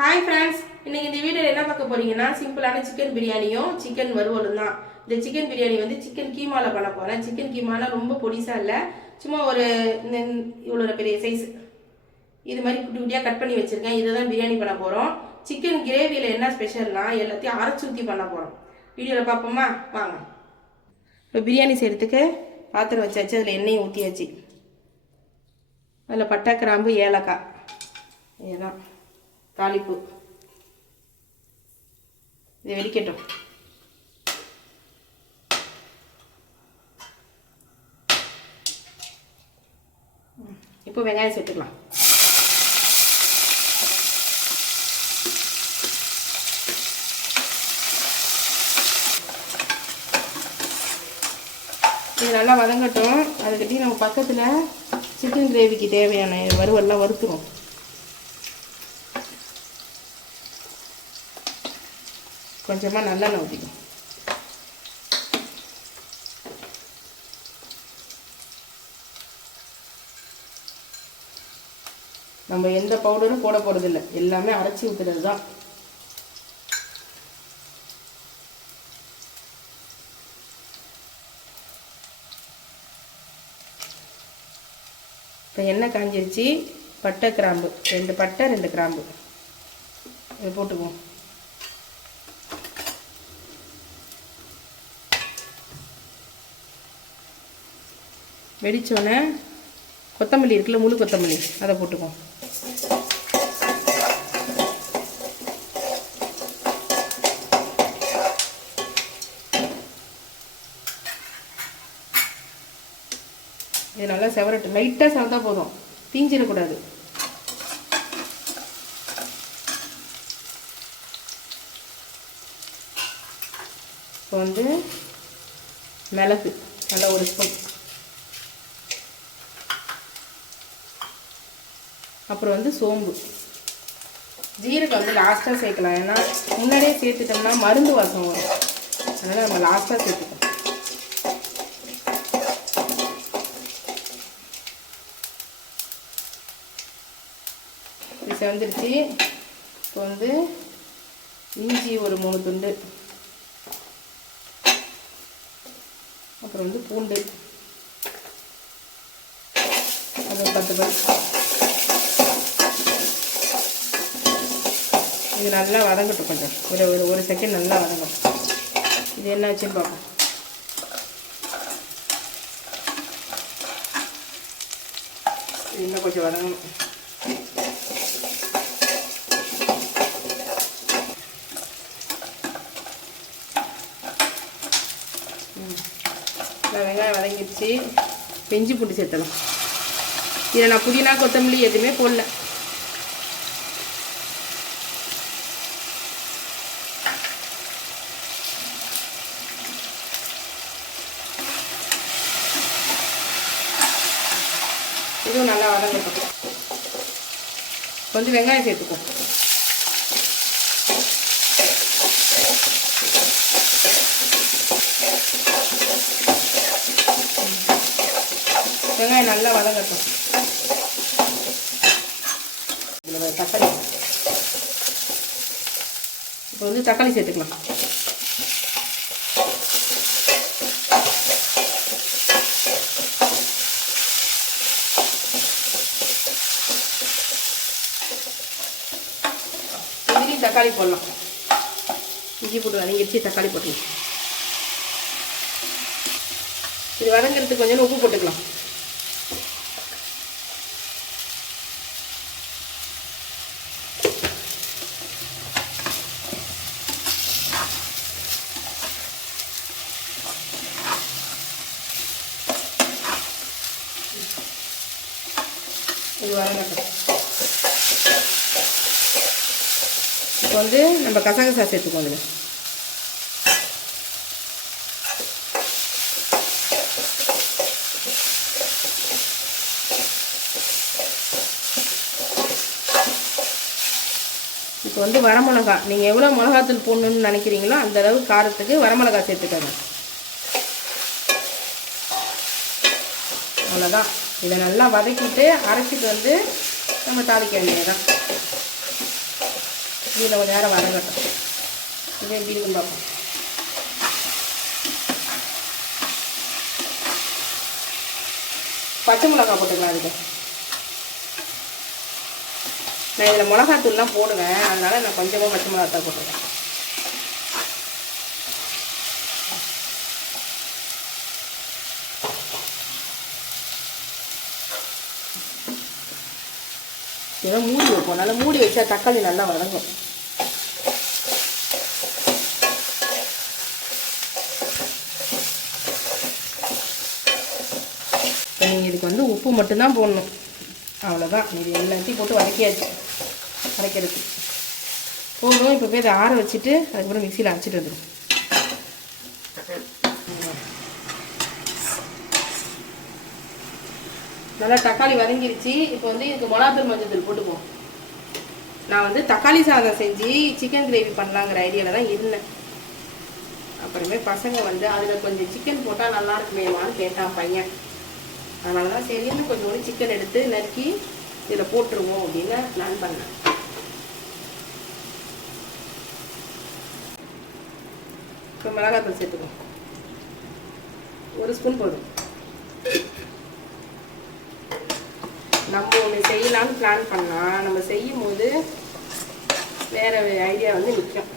Hi friends இன்னைக்கு இந்த வீடியோவில் என்ன பார்க்க போறீங்கன்னா சிம்பிளான சிக்கன் பிரியாணியும் சிக்கன் வறுவலும் தான். இந்த சிக்கன் பிரியாணி வந்து சிக்கன் கீமாவில் பண்ண போகிறேன் சிக்கன் கீமானா ரொம்ப பொடிசா இல்லை. சும்மா ஒரு இந்த இவ்வளோ பெரிய சைஸ் இது மாதிரி குட்டி குட்டியாக கட் பண்ணி வச்சுருக்கேன். இதை தான் பிரியாணி பண்ண போகிறோம் சிக்கன் கிரேவியில் என்ன ஸ்பெஷல்னா எல்லாத்தையும் அரைச்சி ஊற்றி பண்ண போகிறோம் வீடியோவில் பார்ப்போமா? வாங்க. இப்போ பிரியாணி செய்கிறதுக்கு பாத்திரம் வச்சாச்சு. அதில் எண்ணெயும் ஊற்றியாச்சு அதில் பட்டை கிராம்பு ஏலக்காய். இதுதான் தாளிப்பு. இது வெடிக்கட்டும். இப்போ வெங்காயம் சேர்த்துக்கலாம். இது நல்லா வதங்கட்டும். அதுக்கிட்டே நம்ம பக்கத்தில் சிக்கன் கிரேவிக்கு தேவையான வறுவல்லாம் வறுத்துரும் கொஞ்சமாக நல்லெண்ணெய் ஊற்றிக்கும் நம்ம எந்த பவுடரும் போட போகிறதில்ல எல்லாமே அரைச்சி ஊற்றுறது தான் இப்போ எண்ணெய் காஞ்சிருச்சு. பட்டை கிராம்பு. ரெண்டு பட்டை ரெண்டு கிராம்பு. இதை போட்டுக்குவோம். வெடித்தோடனே கொத்தமல்லி இருக்குல்ல முழு கொத்தமல்லி. அதை போட்டுக்கோம் இது நல்லா செவரட்டு லைட்டாக செவந்தா போதும். தீஞ்சிடக்கூடாது. இப்போ வந்து மிளகு நல்லா ஒரு ஸ்பூன். அப்புறம் வந்து சோம்பு. ஜீரகம் வந்து லாஸ்ட்டாக சேர்க்கலாம். ஏன்னா முன்னாடியே சேர்த்துட்டோம்னா மருந்து வாசம் வரும். அதனால் நம்ம லாஸ்ட்டாக சேர்த்துக்கலாம். இது செவந்துருச்சு. இப்போ வந்து இஞ்சி ஒரு மூணு துண்டு. அப்புறம் வந்து பூண்டு. அது பத்து பத்து இது நல்லா வதங்கட்டும் கொஞ்சம். ஒரு ஒரு ஒரு செகண்ட் நல்லா வதங்கட்டும். இது என்ன ஆச்சுன்னு பார்ப்போம். இன்னும் கொஞ்சம் வதங்கணும். ம். வெங்காயம் வதங்கிடுச்சு. பெஞ்சி பூண்டு சேர்த்தலாம். இதில் நான் புதினா கொத்தமல்லி எதுவுமே போடல. இதுவும் நல்லா வதங்கட்டும் கொஞ்சம் வெங்காயம் சேர்த்துக்கும் வெங்காயம் நல்லா வதங்கட்டும். இதில் தக்காளி. இப்போ வந்து தக்காளி சேர்த்துக்கலாம். தக்காளி போடலாம் இஞ்சி போட்டு வதங்கிடுச்சு தக்காளி போட்டுக்கலாம். இது வதங்கிறதுக்கு கொஞ்சம் உப்பு போட்டுக்கலாம் இது வதங்கட்டும் இப்போ இப்போ நம்ம கசகசா சேர்த்துக்கோம் அதில் இப்போ வந்து வரமிளகா நீங்கள் எவ்வளோ மிளகாத்தூள் போடணும்னு நினைக்கிறீங்களோ அந்த அளவு காரத்துக்கு வரமிளகா சேர்த்துக்கோங்க. அவ்வளோதான் இதை நல்லா வதக்கிட்டு அரைச்சிட்டு வந்து நம்ம தாளிக்க வேண்டியதுதான். இதில் கொஞ்சம் நேரம் வதங்கட்டும் இது எப்படி இருக்குன்னு பார்ப்போம் பச்சை மிளகாய் போட்டுக்கலாம் அதுக்கு நான் இதில் மிளகாத்தூள்லாம் போடுவேன் அதனால் நான் கொஞ்சமாக பச்சை மிளகாத்தூள் போட்டுருவேன் ஏதோ மூடி வைப்போம் நல்லா மூடி வச்சா தக்காளி நல்லா வதங்கும் இப்போ நீங்கள் இதுக்கு வந்து உப்பு மட்டும்தான் போடணும். அவ்வளோதான் இது எல்லாத்தையும் போட்டு வதக்கியாச்சு. வதக்கிறதுக்கு. போதும். இப்போ போய் அதை ஆற வச்சுட்டு அதுக்கப்புறம் மிக்சியில் அரைச்சிட்டு வந்துடும் நல்லா தக்காளி வதங்கிருச்சு. இப்போ வந்து இதுக்கு மிளகாத்தூள் மஞ்சத்தூள் போட்டுப்போம் நான் வந்து தக்காளி சாதம் செஞ்சு சிக்கன் கிரேவி பண்ணலாங்கிற ஐடியாவில் தான் இருந்தேன். அப்புறமே பசங்க வந்து அதில் கொஞ்சம் சிக்கன் போட்டால் நல்லா இருக்குமேவான்னு கேட்டான் பையன். அதனால தான் சரின்னு கொஞ்சோண்டு சிக்கன் எடுத்து நறுக்கி இதில் போட்டுருவோம் அப்படின்னு பிளான் பண்ணேன். இப்போ மிளகாத்தூள் சேர்த்துக்கோ. ஒரு ஸ்பூன் போதும். நம்ம ஒன்று செய்யலான்னு பிளான் பண்ணால் நம்ம செய்யும் போது வேற ஐடியா வந்து நிற்கும்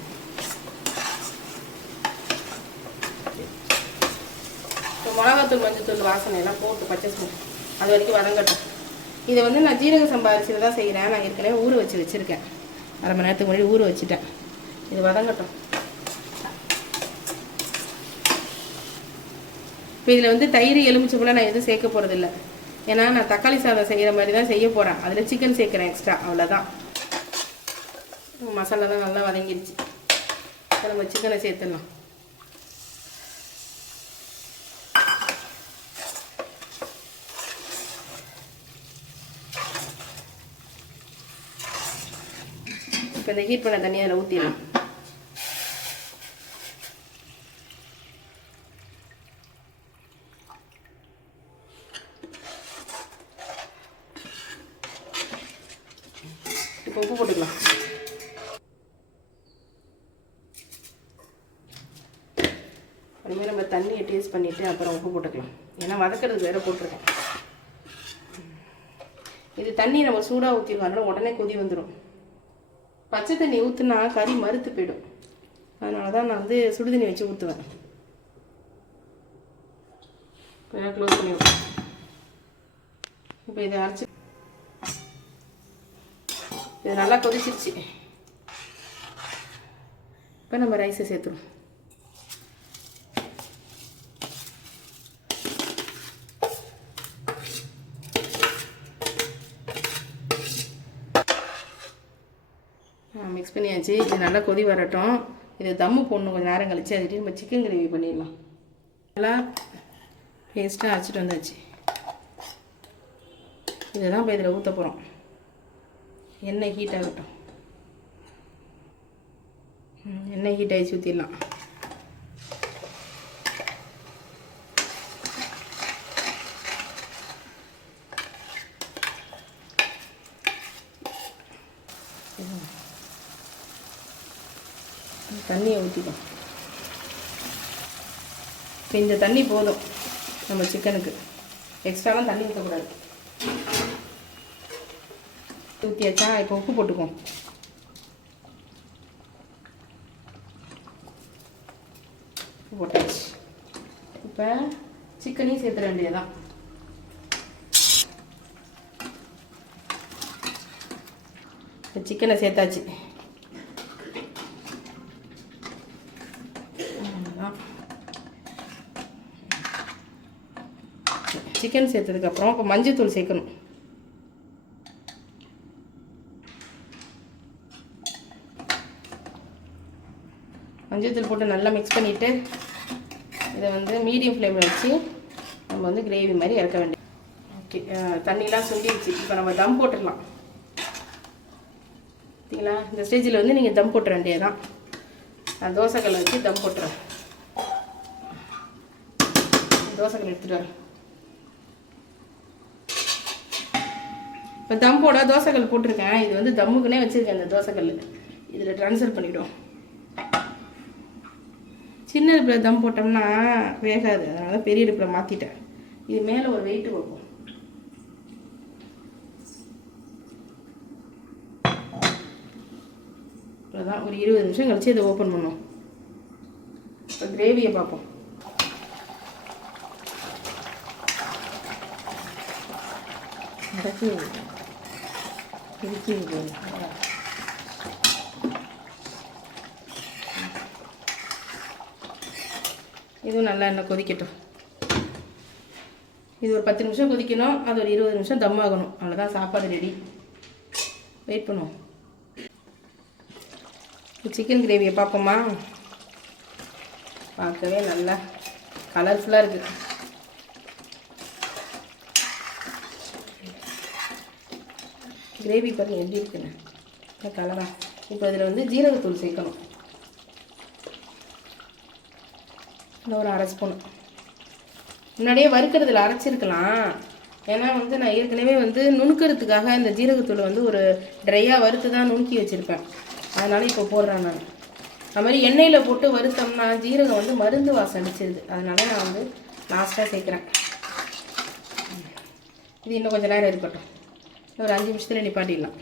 இப்போ மிளகாத்தூள் மஞ்சத்தூள் வாசனை எல்லாம் போட்டு பச்சை ஸ்பூன் அது வரைக்கும் வதங்கட்டும். இதை வந்து நான் ஜீரக சம்பாரிச்சு தான் செய்கிறேன் நான் ஏற்கனவே ஊற வச்சு வச்சுருக்கேன். அரை மணி நேரத்துக்கு முன்னாடி ஊற வச்சுட்டேன். இது வதங்கட்டும். இப்போ இதில் வந்து தயிர் எலுமிச்சை நான் எதுவும் சேர்க்க போகிறதில்ல ஏன்னா நான் தக்காளி சாதம் செய்கிற மாதிரி தான் செய்ய போகிறேன் அதில் சிக்கன் சேர்க்குறேன் எக்ஸ்ட்ரா அவ்வளோதான் மசாலாலாம் நல்லா வதங்கிடுச்சு. நம்ம சிக்கனை சேர்த்துடலாம். இப்போ இந்த ஹீட் பண்ண தண்ணியை அதில் ஊற்றிடலாம் இப்போ உப்பு போட்டுக்கலாம் இனிமேல் நம்ம தண்ணியை டேஸ்ட் பண்ணிவிட்டு அப்புறம் உப்பு போட்டுக்கலாம். ஏன்னா வதக்கிறது வேற போட்டிருக்கேன். இது தண்ணி நம்ம சூடாக ஊற்றிருக்கோம் உடனே கொதி வந்துடும் பச்சை தண்ணி ஊற்றுனா கறி மறுத்து போயிடும். அதனால தான் நான் வந்து சுடுதண்ணி வச்சு ஊற்றுவேன் க்ளோஸ் பண்ணி விடுறேன் இப்போ இதை அரைச்சி இது நல்லா கொதிச்சிருச்சு. இப்போ நம்ம ரைஸை சேர்த்துருவோம் மிக்ஸ் பண்ணியாச்சு இது நல்லா கொதி வரட்டும். இது தம்மு போடணும் கொஞ்சம் நேரம் கழிச்சு. அதுட்டு நம்ம சிக்கன் கிரேவி பண்ணிடலாம். நல்லா பேஸ்ட்டாக அரைச்சிட்டு வந்தாச்சு. இதுதான் இப்போ இதில் ஊற்ற போகிறோம் எண்ணெய் ஹீட் ஆகட்டும். எண்ணெய் ஹீட் ஆகிடுச்சு ஊற்றிடலாம் தண்ணியை ஊற்றிக்கும் இப்போ இந்த தண்ணி போதும் நம்ம சிக்கனுக்கு எக்ஸ்ட்ராலாம் தண்ணி ஊற்றக்கூடாது ஊற்றியாச்சா இப்போ உப்பு போட்டுக்குவோம் உப்பு போட்டாச்சு. இப்போ சிக்கனையும் சேர்த்துட வேண்டியதுதான். இப்போ சிக்கனை சேர்த்தாச்சு. சிக்கன் சேர்த்ததுக்கப்புறம் இப்போ மஞ்சத்தூள் சேர்க்கணும். மஞ்சத்தூள் போட்டு நல்லா மிக்ஸ் பண்ணிவிட்டு இதை வந்து மீடியம் ஃப்ளேமில் வச்சு நம்ம வந்து கிரேவி மாதிரி இறக்க வேண்டியது. ஓகே தண்ணிலாம் சுண்டிடுச்சு இப்போ நம்ம தம் போட்டுடலாம். பார்த்தீங்களா இந்த ஸ்டேஜில் வந்து நீங்கள் தம் போட்டுற வேண்டியதுதான். நான் தோசைக்கல்லை வச்சு தம் போட்டுறேன். தோசைக்கல் எடுத்துகிட்டு வரேன். இப்போ தம் போட தோசைக்கல் போட்டிருக்கேன். இது வந்து தம்முக்குனே வச்சுருக்கேன் இந்த தோசைக்கல் இதில் ட்ரான்ஸ்ஃபர் பண்ணிவிடும் சின்ன அடுப்பில் தம் போட்டோம்னா வேகாது. அதனால் பெரிய அடுப்பில் மாற்றிட்டேன் இது மேலே ஒரு வெயிட் வைப்போம். அதான் ஒரு இருபது நிமிஷம் கழிச்சு இதை ஓப்பன் பண்ணோம். இப்போ கிரேவியை பார்ப்போம். நடக்கு இருக்கு இதுவும் நல்லா எண்ணெய் கொதிக்கட்டும். இது ஒரு பத்து நிமிஷம் கொதிக்கணும். அது ஒரு இருபது நிமிஷம் தம் ஆகணும். அவ்வளோதான் சாப்பாடு ரெடி வெயிட் பண்ணுவோம். சிக்கன் கிரேவியை பார்ப்போமா? பார்க்கவே நல்லா கலர்ஃபுல்லாக இருக்குது கிரேவி பாருங்க எப்படி இருக்குன்னு. கலரா இப்போ இதில் வந்து ஜீரகத்தூள் சேர்க்கணும். இந்த ஒரு அரை ஸ்பூன். முன்னாடியே வறுக்கிறதுல அரைச்சிருக்கலாம். ஏன்னா வந்து நான் ஏற்கனவே வந்து நுணுக்கிறதுக்காக இந்த ஜீரகத்தூளை வந்து ஒரு ட்ரையாக வறுத்து தான் நுணுக்கி வச்சுருப்பேன். அதனால் இப்போ போடுறேன் நான். அது மாதிரி எண்ணெயில் போட்டு வறுத்தோம்னா ஜீரகம் வந்து மருந்து வாசம் அடிச்சிருது. அதனால நான் வந்து லாஸ்ட்டாக சேர்க்குறேன். இது இன்னும் கொஞ்சம் நேரம் இருக்கட்டும். ஒரு அஞ்சு நிமிஷத்தில் நிப்பாட்டிடலாம்.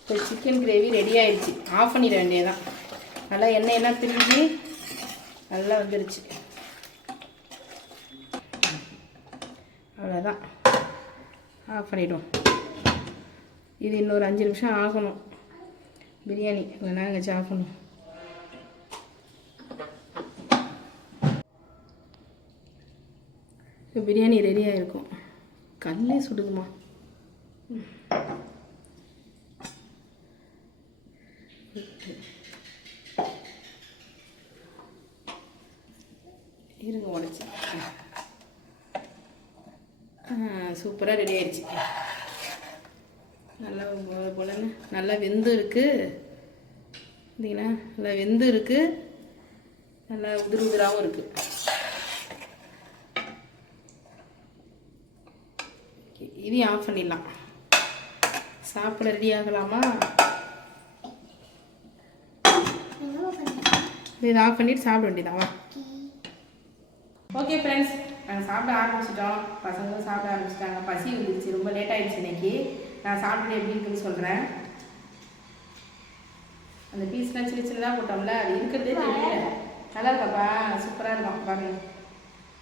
இப்போ சிக்கன் கிரேவி ரெடி ஆயிடுச்சு. ஆஃப் பண்ணிட வேண்டியதான் நல்லா எண்ணெயெல்லாம் பிரிஞ்சு நல்லா வந்துருச்சு. அவ்வளோதான் ஆஃப் பண்ணிவிடுவோம் இது இன்னொரு அஞ்சு நிமிஷம் ஆகணும். பிரியாணி. இல்லைனா அங்கே ஆஃப் இப்போ பிரியாணி ரெடியாக இருக்கும் கல்லே சுடுதுமா இருங்க உடச்சி. சூப்பராக ரெடி ஆயிடுச்சு நல்லா போல- போலன்னு. நல்லா வெந்து இருக்கு. பார்த்தீங்கன்னா நல்லா வெந்து இருக்கு. நல்லா உதிர் உதிராகவும் இருக்குது இதையும் ஆஃப் பண்ணிடலாம். சாப்பிட ரெடி ஆகலாமா? இதை ஆஃப் பண்ணிட்டு சாப்பிட வேண்டியதான் ஓகே ஃப்ரெண்ட்ஸ் நாங்கள் சாப்பிட ஆரம்பிச்சிட்டோம். பசங்களும் சாப்பிட ஆரம்பிச்சிட்டாங்க. பசி வந்துருச்சு. ரொம்ப லேட் ஆயிடுச்சு இன்னைக்கு. நான் சாப்பிட்டு எப்படி இருக்குன்னு சொல்கிறேன் அந்த பீஸ்லாம் சின்ன சின்னதாக போட்டோம்ல அது இருக்கிறதே தெரியல. நல்லா இருக்காப்பா சூப்பராக இருக்கும் பாருங்க.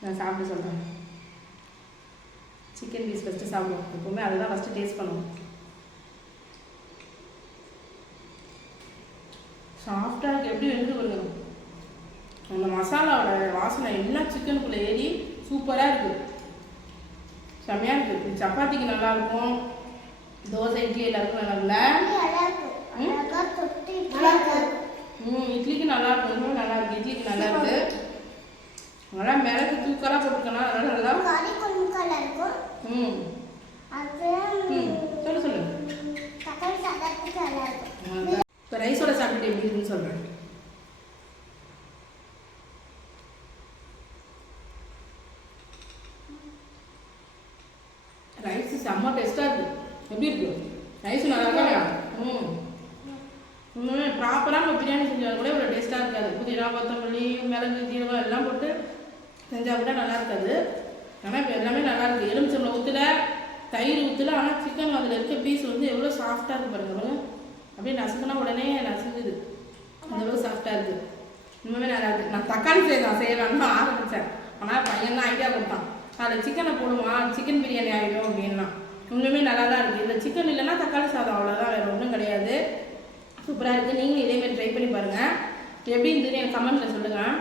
நான் சாப்பிட சொல்கிறேன் சிக்கன் பீஸ் ஃபஸ்ட்டு சாப்பிடுவோம். எப்போவுமே அதுதான் ஃபஸ்ட்டு டேஸ்ட் பண்ணுவோம். சாஃப்டாக இருக்கு. எப்படி வெந்து வருங்க அந்த மசாலாவோட வாசனை எல்லாம் சிக்கனுக்குள்ளே ஏறி சூப்பராக இருக்குது செம்மையாக இருக்குது சப்பாத்திக்கு நல்லா இருக்கும். தோசை இட்லி எல்லாருக்கும் நல்லா இருக்குல்ல ம்? இட்லிக்கு நல்லா இருக்கும். நல்லா இருக்கு. இட்லிக்கு நல்லா இருக்கு. நல்லா மிளகு தூக்கலாக போட்டுக்கணும் அதனால நல்லா ம். சொல்லு சொல்லு. இப்போ ரைஸோட சாப்பிட்டு எப்படி இருக்குன்னு சொல்கிறேன் ரைஸ் செம்ம டேஸ்ட்டாக இருக்குது எப்படி இருக்கு? ரைஸ் நல்லா இருக்கா ம். இன்னுமே ப்ராப்பராக நம்ம பிரியாணி செஞ்சாலும் கூட இவ்வளோ டேஸ்ட்டாக இருக்காது. புதினா கொத்தமல்லி மிளகு ஜீரகம் எல்லாம் போட்டு செஞ்சால் கூட நல்லா இருக்காது. ஆனால் இப்போ எல்லாமே நல்லாயிருக்கு இருக்குது எலுமிச்சம்பளம் ஊற்றல தயிர் ஊற்றல ஆனால் சிக்கன் அதில் இருக்க பீஸ் வந்து எவ்வளோ சாஃப்டாக இருக்கு பாருங்க அப்படியே நசுக்குனா உடனே நசுங்குது அந்தளவுக்கு சாஃப்டாக இருக்குது இன்னுமே நல்லா இருக்குது நான் தக்காளி செய்யலாம் செய்யலாம்னு ஆரம்பித்தேன் ஆனால் பையன் தான் ஐடியா கொடுத்தான். அதில் சிக்கனை போடுமா? சிக்கன் பிரியாணி ஆகிடும் அப்படின்னா இன்னுமே நல்லா தான் இருக்குது இந்த சிக்கன் இல்லைன்னா தக்காளி சாதம் அவ்வளோதான் வேறு ஒன்றும் கிடையாது. சூப்பராக இருக்குது நீங்களும் இதேமாதிரி ட்ரை பண்ணி பாருங்கள் எப்படி இருந்ததுன்னு எனக்கு கமெண்ட்டில் சொல்லுங்கள்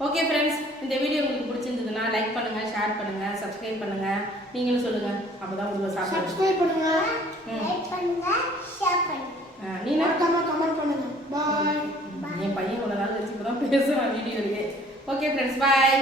ஓகே ஃப்ரெண்ட்ஸ் இந்த வீடியோ உங்களுக்கு பிடிச்சிருந்ததுன்னா லைக் பண்ணுங்கள் ஷேர் பண்ணுங்கள் சப்ஸ்கிரைப் பண்ணுங்கள் நீங்களும் சொல்லுங்கள் அப்போ தான் உங்களுக்கு சாப்பிடுங்க சப்ஸ்கிரைப் பண்ணுங்க. நீ என்ன மறக்காம கமெண்ட் பண்ணுங்க. பாய் என் பையன் இவ்வளோ நாள் வச்சு இப்போ தான் பேசுவான் வீடியோலேயே ஓகே ஃப்ரெண்ட்ஸ் பாய்